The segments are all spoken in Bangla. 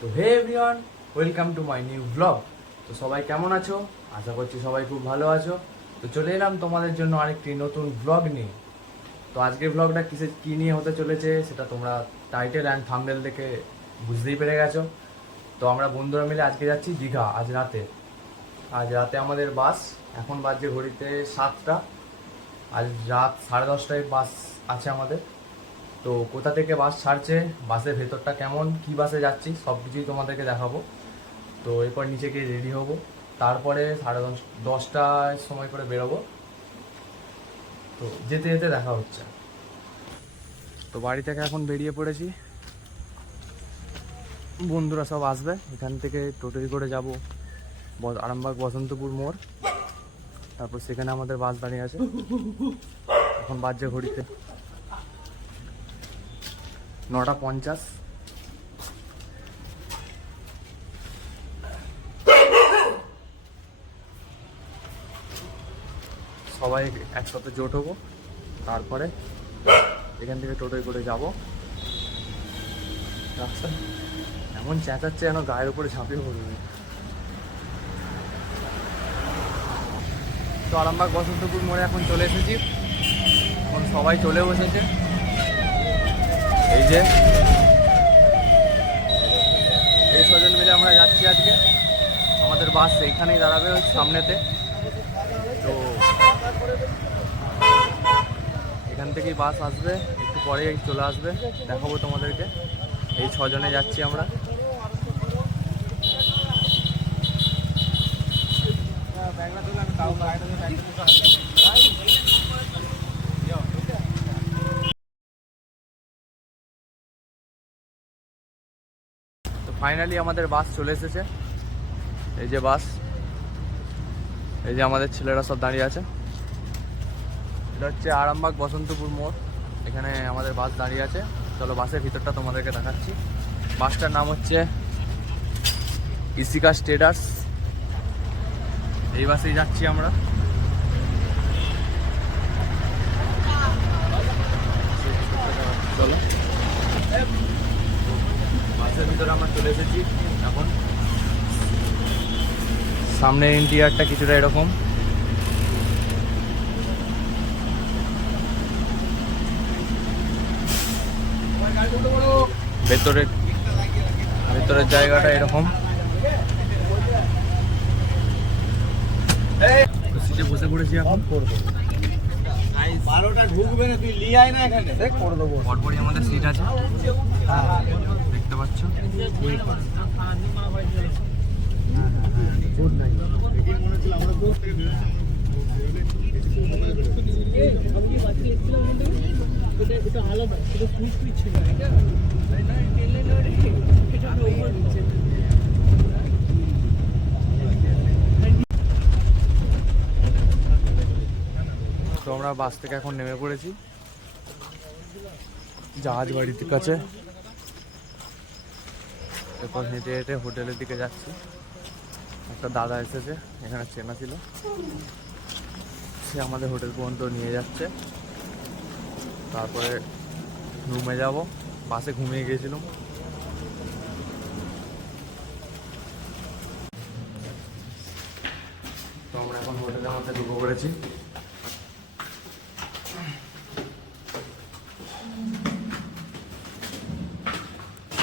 তো hey everyone, welcome to my new blog. তো সবাই কেমন আছো? আশা করছি সবাই খুব ভালো আছো। তো চলে এলাম তোমাদের জন্য আরেকটি নতুন ব্লগ নিয়ে। তো আজকের ব্লগটা কী নিয়ে হতে চলেছে সেটা তোমরা টাইটেল অ্যান্ড থাম্বনেল দেখে বুঝতেই পেরে গেছো। তো আমরা বন্ধুরা মিলে আজকে যাচ্ছি দীঘা। আজ রাতে আমাদের বাস, এখন বাজছে ঘড়িতে 7টা। আজ রাত 10:30টায় বাস আছে আমাদের। তো কোথা থেকে বাস ছাড়ছে, বাসের ভেতরটা কেমন, কি বাসে যাচ্ছি সব কিছুই তোমাদেরকে দেখাবো। তো এরপর নিচে গিয়ে রেডি হব, তারপরে 10:30টার সময় করে বেরোবো। তো যেতে যেতে দেখা হচ্ছে। তো বাড়ি থেকে এখন বেরিয়ে পড়েছি, বন্ধুরা সব আসবে। এখান থেকে টোটোয় করে যাব আরামবাগ বসন্তপুর মোড়, তারপর সেখানে আমাদের বাস দাঁড়িয়ে আছে। এখন বাজছে ঘড়িতে 9:50। সবাই একসাথে জোট হবো, তারপরে এখান থেকে টোটোয় করে যাব। রাস্তা এমন চেঁচাচ্ছে যেন গায়ের উপরে ঝাঁপিয়ে পড়বে। তো আরামবাগ বসন্তপুর মোড়ে এখন চলে এসেছি, এখন সবাই চলে বসেছে। এই যে এই 6জন মিলে আমরা যাচ্ছি আজকে। আমাদের বাস এইখানেই দাঁড়াবে, ওই সামনেতে। তো এখান থেকেই বাস আসবে, একটু পরেই চলে আসবে, দেখাবো তোমাদেরকে। এই 6জনে যাচ্ছি আমরা। তো ফাইনালি আমাদের বাস চলে এসেছে। এই যে বাস, এই যে আমাদের ছেলেরা সব দাঁড়িয়ে আছে। এটা হচ্ছে আরামবাগ বসন্তপুর মোড়, এখানে আমাদের বাস দাঁড়িয়ে আছে। চলো বাসের ভিতরটা তোমাদেরকে দেখাচ্ছি। বাসটার নাম হচ্ছে ইসিকা ট্রেডার্স। এই বাসেই যাচ্ছি আমরা। চলো বাসের ভিতরে আমরা চলে এসেছি। এখন সামনের ইন্টিরিয়ারটা কিছুটা এরকম। ভেতরের জায়গাটা এরকম। সিটে বসে পড়েছি, এখন করবো 12টা ঢুকবে না, তুই লিয়াই না এখানে করে দেবো। পরপরই আমাদের সিট আছে, দেখতে পাচ্ছ। তো আমরা বাস থেকে এখন নেমে পড়েছি জাহাজ বাড়ির কাছে। এরপর হেঁটে হেঁটে হোটেলের দিকে যাচ্ছি। একটা দাদা এসেছে, এখানে চেনা ছিল, সে আমাদের হোটেল পর্যন্ত নিয়ে যাচ্ছে। তারপরে রুমে যাব। বাসে ঘুমিয়ে গিয়েছিলাম। তো আমরা এখন হোটেলের মধ্যে ঢুকে পড়েছি।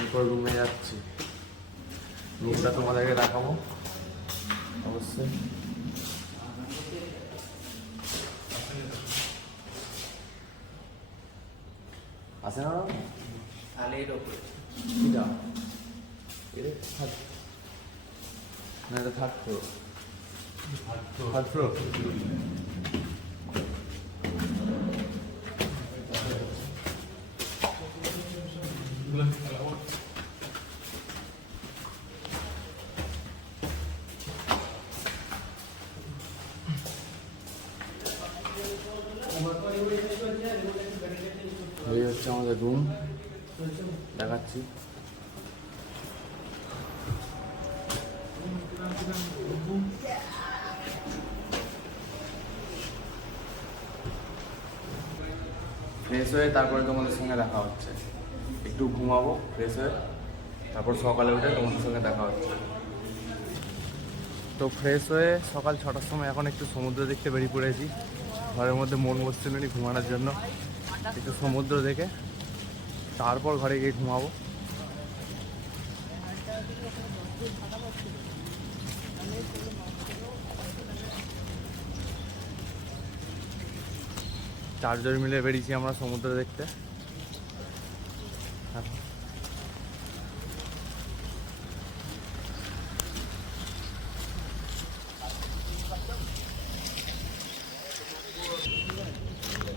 এরপর রুমে যাচ্ছি, রুমটা তোমাদেরকে দেখাবো অবশ্যই। আছে না তাহলে এর উপরে কিটা এটা থার্ড, না এটা থার্ড ফ্লোর। Third floor. এই হচ্ছে আমাদের রুম, দেখাচ্ছি। ফ্রেশ হয়ে তারপরে তোমাদের সঙ্গে দেখা হচ্ছে। একটু ঘুমাবো ফ্রেশ হয়ে, তারপর সকালে উঠে তোমাদের সঙ্গে দেখা হচ্ছে। তো ফ্রেশ হয়ে সকাল 6টার সময় এখন একটু সমুদ্র দেখতে বেরিয়ে পড়েছি। ঘরের মধ্যে মন বসছিল না ঘুমানোর জন্য, একটু সমুদ্র দেখে তারপর ঘরে গিয়ে ঘুমাবো। চারজন মিলে বেরিয়েছি আমরা সমুদ্র দেখতে।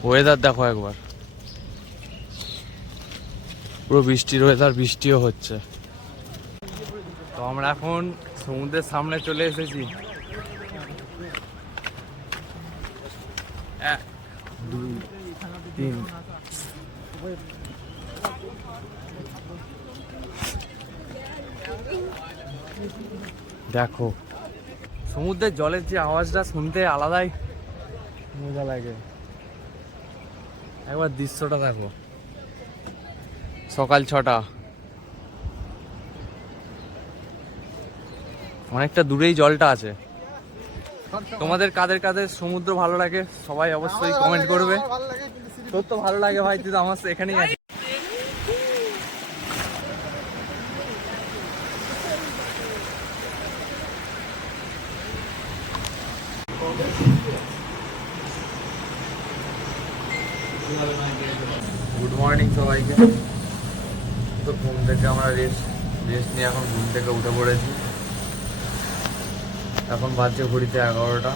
ওয়েদার দেখো একবার, পুরো বৃষ্টির ওয়েদার, বৃষ্টিও হচ্ছে। তো আমরা এখন সমুদ্রের সামনে চলে এসেছি। 1 2 3 দেখো সমুদ্রের জলের যে আওয়াজটা শুনতে আলাদাই মজা লাগে। একবার দৃশ্যটা দেখো, সকাল 6টা, অনেকটা দূরেই জলটা আছে। তোমাদের কাদের কাদের সমুদ্র ভালো লাগে সবাই অবশ্যই কমেন্ট করবে। তোর তো ভালো লাগে ভাই, তুই তো আমার এখানেই আছিস। গুড মর্নিং সবাইকে। তো ঘুম থেকে আমরা রেস্ট নিয়ে এখন ঘুম থেকে উঠে পড়েছি। এখন বাজছে ঘড়িতে 11টা।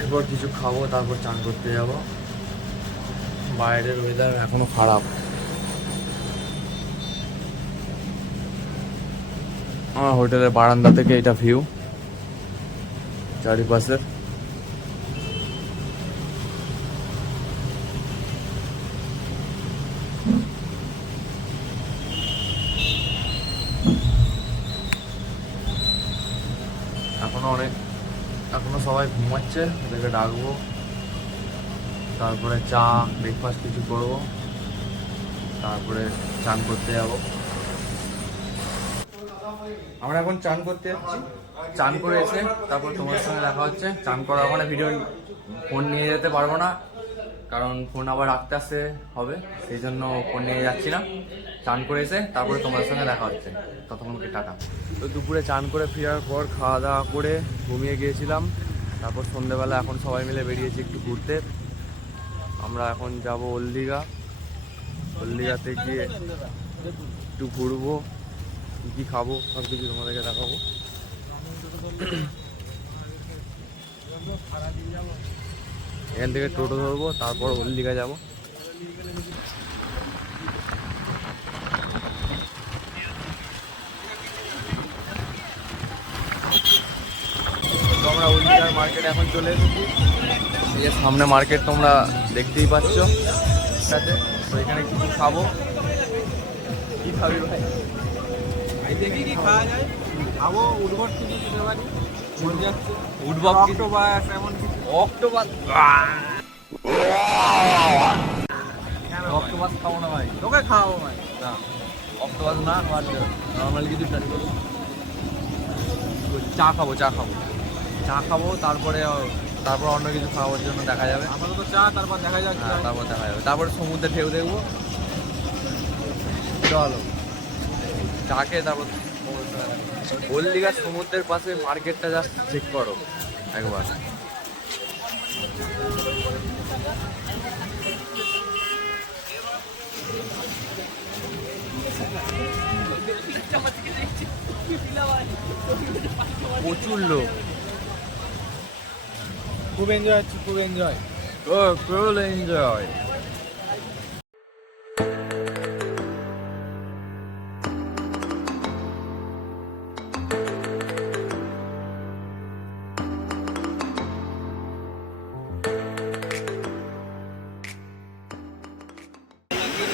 এরপর কিছু খাবো, তারপর চান করতে যাব। বাইরের ওয়েদার এখনো খারাপ। আমার হোটেলের বারান্দা থেকে এটা ভিউ চারিপাশের। এখনো সবাই ঘুমাচ্ছে, ওদেরকে ডাকবো, তারপরে চা ব্রেকফাস্ট কিছু করবো, তারপরে চান করতে যাব। আমরা এখন চান করতে যাচ্ছি। চান করে এসে তারপর তোমার সঙ্গে দেখা হচ্ছে। চান করার ওখানে ভিডিও ফোন নিয়ে যেতে পারবো না, কারণ ফোন আবার রাখতে আসতে হবে, সেই জন্য ফোন নিয়ে যাচ্ছি না। চান করে এসে তারপরে তোমার সঙ্গে দেখা হচ্ছে, ততক্ষণকে টাটা। তো দুপুরে চান করে ফেরার পর খাওয়া দাওয়া করে ঘুমিয়ে গিয়েছিলাম। তারপর সন্ধ্যেবেলা এখন সবাই মিলে বেরিয়েছি একটু ঘুরতে। আমরা এখন যাব ওল্ড দীঘা। ওল্ড দীঘাতে গিয়ে একটু ঘুরবো, কী কী খাবো সব কিছু তোমাদেরকে দেখাবো। এখান থেকে টোটো ধরবো, তারপর ওল্ড দীঘা যাবো। তো আমরা ওল্ড দীঘার মার্কেটে এখন চলে এসেছি। এই যে সামনে মার্কেট তোমরা দেখতেই পাচ্ছ সাথে। তো এখানে কিছু খাবো। কি খাবি ভাই? দেখি কি খাওয়া যায়। খাবো উদ্ভট কিছু খেতে পারি, মন যাচ্ছে। উঠবক অক্টোপাস এমন কিছু। অক্টোপাস, অক্টোপাস খাবো না ভাই। তোকে খাওয়াবো ভাই। না অক্টোপাস না, নর্মাল কিছু ট্রাই করবো। চা খাবো, তারপরে অন্য কিছু খাওয়ার জন্য দেখা যাবে। আপাতত চা, তারপর দেখা যাক। হ্যাঁ তারপর দেখা যাবে, তারপরে সমুদ্রে ঢেউ দেখবো। চলো চা খেয়ে তারপর ওল্ড দীঘার সমুদ্রের পাশে মার্কেটটা জাস্ট চেক করো একবার। প্রচুর লোক, খুব এনজয় হচ্ছে, খুব এনজয়। Full enjoy.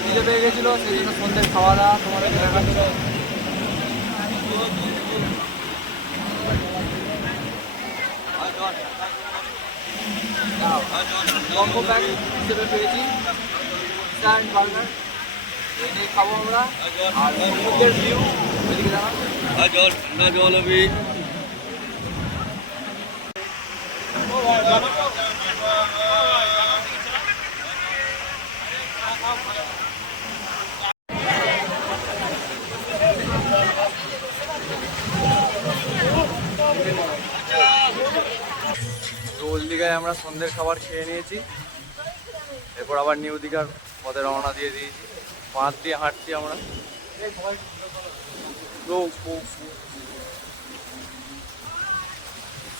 খিদে পেয়ে গেছিল, সেই জন্য সন্ধ্যের খাওয়া দাওয়া তোমাদের দেখাচ্ছিল। কম্বো প্যাক হিসেবে পেয়েছি পিৎজা অ্যান্ড বার্গার। এটাই খাবো আমরা। আর সমুদ্রের ভিউ এদিকে জানাবো। জল ঠান্ডা জল হবে। তো ওল্ড দীঘায় আমরা সন্ধ্যের খাবার খেয়ে নিয়েছি, এরপর আবার নিউ দীঘার পথে রওনা দিয়ে দিয়েছি। পাঁচ দিয়ে হাঁটছি আমরা।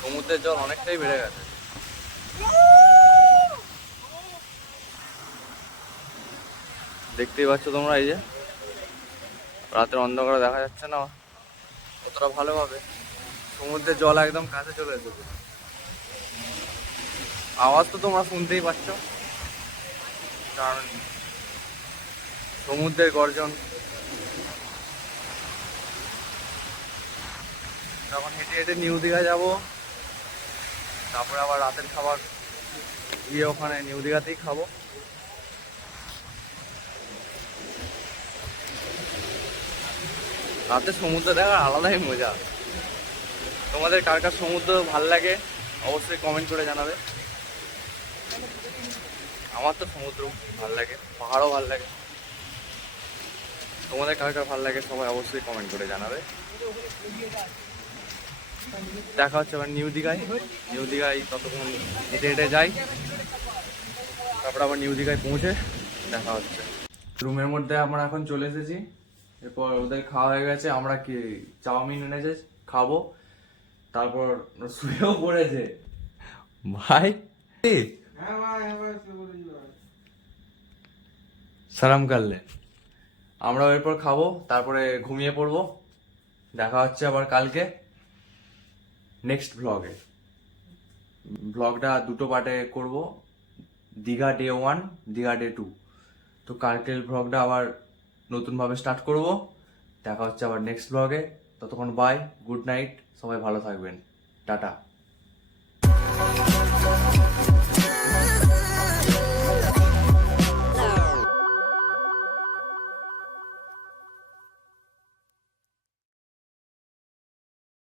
সমুদ্রের জল অনেকটাই বেড়ে গেছে। দেখতেই পাচ্ছ তোমরা, এই যে রাতের অন্ধকারে দেখা যাচ্ছে না অতটা ভালোভাবে। সমুদ্রের জল একদম কাছে চলে এসেছে। আওয়াজ তো তোমরা শুনতেই পাচ্ছ, কারণ সমুদ্রের গর্জন। যখন হেঁটে হেঁটে নিউ দীঘা যাবো, তারপরে আবার রাতের খাবার গিয়ে ওখানে নিউ দীঘাতেই খাবো। রাতে সমুদ্র দেখার আলাদাই মজা। তোমাদের কার কার সমুদ্র ভাল লাগে অবশ্যই কমেন্ট করে জানাবে। আমার তো সমুদ্র ভাল লাগে, পাহাড়ও ভাল লাগে। তোমাদের কার কার ভাল লাগে সবাই অবশ্যই কমেন্ট করে জানাবে। দেখা হচ্ছে আবার নিউ দীঘায়। নিউ দীঘায় ততক্ষণ হেঁটে হেঁটে যাই, তারপর আবার নিউ দীঘায় পৌঁছে দেখা হচ্ছে। রুমের মধ্যে আমরা এখন চলে এসেছি। এরপর ওদের খাওয়া হয়ে গেছে, আমরা কি চাউমিন এনেছে খাবো, তারপর শুয়েও পড়েছে ভাই। সালাম কাললে আমরাও এরপর খাবো, তারপরে ঘুমিয়ে পড়বো। দেখা হচ্ছে আবার কালকে নেক্সট ব্লগে। ব্লগটা দুটো পার্টে করব, দীঘা ডে 1, দীঘা ডে 2। তো কালকের ব্লগটা আবার নতুনভাবে স্টার্ট করব। দেখা হচ্ছে আবার নেক্সট ব্লগে। ততক্ষণ বাই, গুড নাইট, সবাই ভালো থাকবেন, টাটা।